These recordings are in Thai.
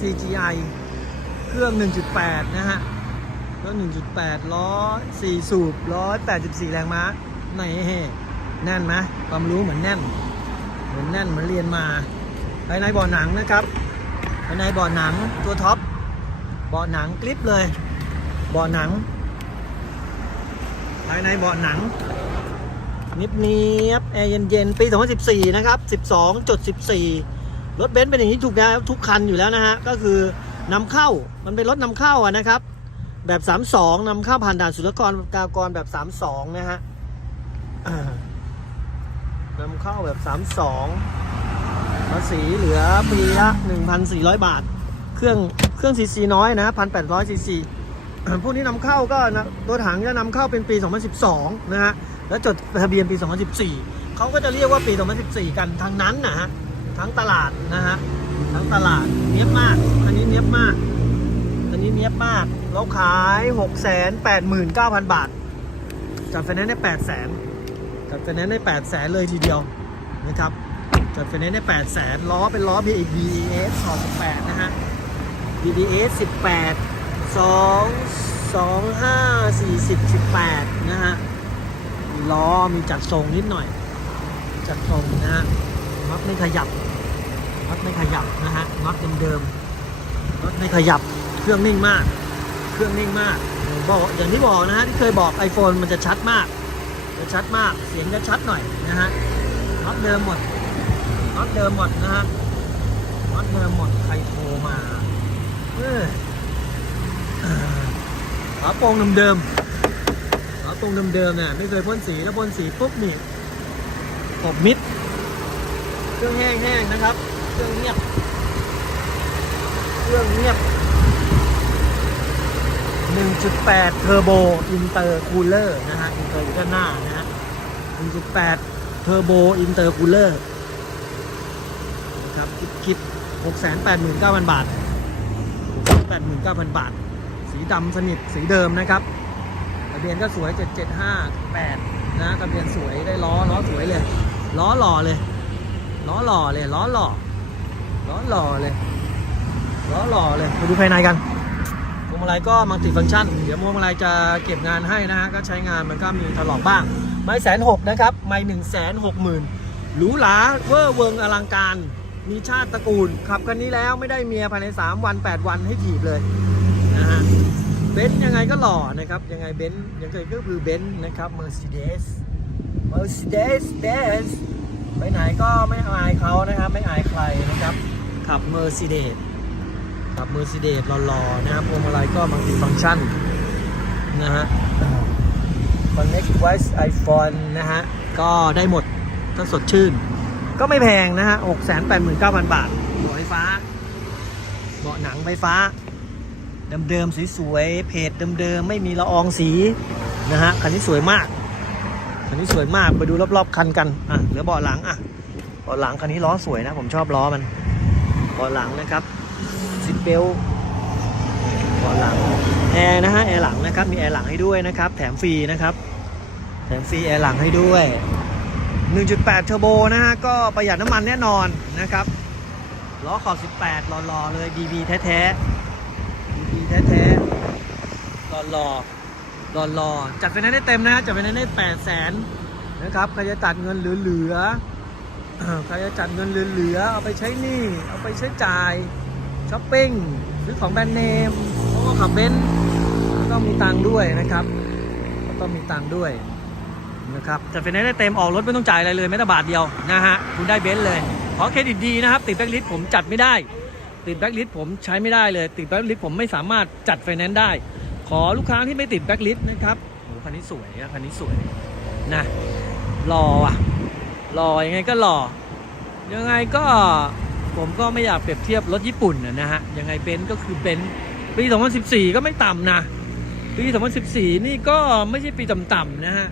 CGI เครื่อง 1.8 นะฮะเครื่อง 1.8 ล้อ 4 สูบ 184 แรงม้าไหนแน่นไหมความรู้เหมือนแน่น เหมือนแน่นเหมือนเรียนมาภายในเบ่อหนังนะครับภายในเบ่อหนังตัวท็อปเบาะหนังกริปเลยเบาะหนังภายในเบาะหนังนิบเนียบแอร์เย็นๆ ปี 2014 นะครับ 12.14 รถเบนซ์เป็นอย่างนี้ถูกแล้วทุกคันอยู่แล้วนะฮะก็คือนำเข้ามันเป็นรถนำเข้าอะนะครับ แบบ 32นำเข้าผ่านด่านศุลกากรกรแบบ 32 นะฮะอ่านำเข้าแบบ 32ภาษีเหลือปีละ 1,400 บาท เครื่องเครื่องซีซีน้อยนะ1,800ซีซีพวกนี้นำเข้าก็นะตัวถังจะนำเข้าเป็นปี 2012 นะฮะแล้วจดทะเบียนปี 2014 เขาก็จะเรียกว่าปี 2014 กันทางนั้นนะฮะ ทั้งตลาดนะฮะทั้งตลาดเนี้ยบมาก อันนี้เนี้ยบมาก อันนี้เนี้ยบมากเราขาย689,000บาทจัดไฟแนนซ์ได้800,000จัดไฟแนนซ์ได้800,000เลยทีเดียวนะครับจัดไฟแนนซ์ได้800,000ล้อเป็นล้อ BBS 28นะฮะ BBS 18สองสองห้าสี่สิบสิบแปดนะฮะมีล้อมีจัดทรงนิดหน่อย จัดทรงนะฮะ น็อตไม่ขยับน็อตไม่ขยับนะฮะน็อตเดิมๆน็อตไม่ขยับเครื่องนิ่งมาก เครื่องนิ่งมากบอกอย่างที่บอกนะฮะที่เคยบอก iPhone มันจะชัดมาก จะชัดมากเสียงจะชัดหน่อยนะฮะน็อตเดิมหมดน็อตเดิมหมดนะฮะน็อตเดิมหมดใครโทรมาเออฝาโปรงเดิมๆฝาโปรงเดิมๆเนี่ยไม่เคยพ่นสีถ้าพ่นสีปุ๊บนี่กบมิด เครื่องแห้งๆนะครับ เครื่องเงียบ เครื่องเงียบ 1.8 เทอร์โบอินเตอร์คูลเลอร์นะฮะ อินเตอร์อยู่ด้านหน้านะฮะ 1.8 เทอร์โบอินเตอร์คูลเลอร์นะครับคิดคิด689,000 บาท 689,000 บาท สีดำสนิท สีเดิมนะครับทะเบียนก็สวย 775 8 นะทะเบียนสวยได้ล้อล้อสวยเลย ล้อหล่อเลย ล้อหล่อเลยล้อหล่อล้อหล่อเลยล้อหล่อเลยไปดูภายในกันพวงมาลัยก็มัลติฟังก์ชัน เดี๋ยวพวงมาลัยจะเก็บงานให้นะฮะก็ใช้งานมันก็มีถลอกบ้าง ไม้แสนหกนะครับ ไม้หนึ่งแสนหกหมื่นหรูหราเวอร์เวิงอลังการ มีชาติตระกูลขับคันนี้แล้วไม่ได้เมียภายใน 3 วัน 8 วันให้ถีบเลยนะฮะเบนซ์ยังไงก็หล่อนะครับยังไงเบนซ์ยังไงก็คือเบนซ์นะครับ Mercedes Mercedes Benz ไปไหนก็ไม่อายเขานะครับ ไม่อายใครนะครับ ขับ Mercedes ขับ Mercedes หล่อๆนะครับพวงมาลัยก็มัลติฟังก์ชันนะฮะ Connect Voice iPhone นะฮะ ก็ได้หมดถ้าสดชื่น ก็ไม่แพงนะฮะ 689,000 บาทเบาะไฟฟ้า เบาะหนังไฟฟ้า เดิมๆ สวยๆ เพจเดิมๆ ไม่มีละอองสีนะฮะ คันนี้สวยมาก คันนี้สวยมากไปดูรอบๆคันกันอะเหลือเบาะหลังอะเบาะหลังคันนี้ล้อสวยนะผมชอบล้อมันเบาะหลังนะครับซิปเบลเบาะหลังแอร์นะฮะแอร์หลังนะครับมีแอร์หลังให้ด้วยนะครับ แถมฟรีนะครับ แถมฟรีแอร์หลังให้ด้วย 1.8 เทอร์โบนะฮะก็ประหยัดน้ำมันแน่นอนนะครับล้อขอบ 18หล่อๆเลย DB แท้ๆดีแท้ๆรอ รอรอจัดไฟแนนซ์ได้เต็มนะจัดไฟแนนซ์ได้แปดแสนนะครับใครจะจัดเงินเหลือๆใครจะจัดเงินเหลือๆเอาไปใช้หนี้เอาไปใช้จ่ายช้อปปิ้งซื้อของแบรนด์เนมเพราะว่าขับเบนซ์ก็ต้องมีตังค์ด้วยนะครับก็ต้องมีตังค์ด้วยนะครับจัดไฟแนนซ์ได้เต็มออกรถไม่ต้องจ่ายอะไรเลยแม้แต่บาทเดียวนะฮะคุณได้เบนซ์เลยขอเครดิตดีนะครับติดแบล็คลิสต์ผมจัดไม่ได้ ติดแบ็กลิสต์ผมใช้ไม่ได้เลย ติดแบ็กลิสต์ผมไม่สามารถจัดไฟแนนซ์ได้ ขอลูกค้าที่ไม่ติดแบ็กลิสต์นะครับโอ้คันนี้สวยอะคันนี้สวยนะรออะรอยังไงก็รอยังไงก็ผมก็ไม่อยากเปรียบเทียบรถญี่ปุ่นนะนะฮะยังไงเบนซ์ก็คือเบนซ์ปี 2014 ก็ไม่ต่ำนะปี 2014 นี่ก็ไม่ใช่ปีต่ำๆนะฮะ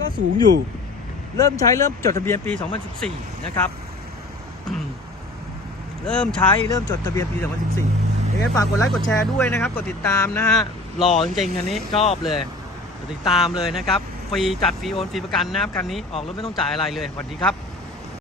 ก็สูงอยู่เริ่มใช้เริ่มจดทะเบียนปี 2014 นะครับ เริ่มใช้เริ่มจดทะเบียนปี 2014 ยังไงฝากกดไลค์กดแชร์ด้วยนะครับ กดติดตามนะฮะหล่อจริงๆคันนี้ชอบเลยกดติดตามเลยนะครับฟรีจัดฟรีโอนฟรีประกันนะครับคันนี้ออกรถไม่ต้องจ่ายอะไรเลยสวัสดีครับ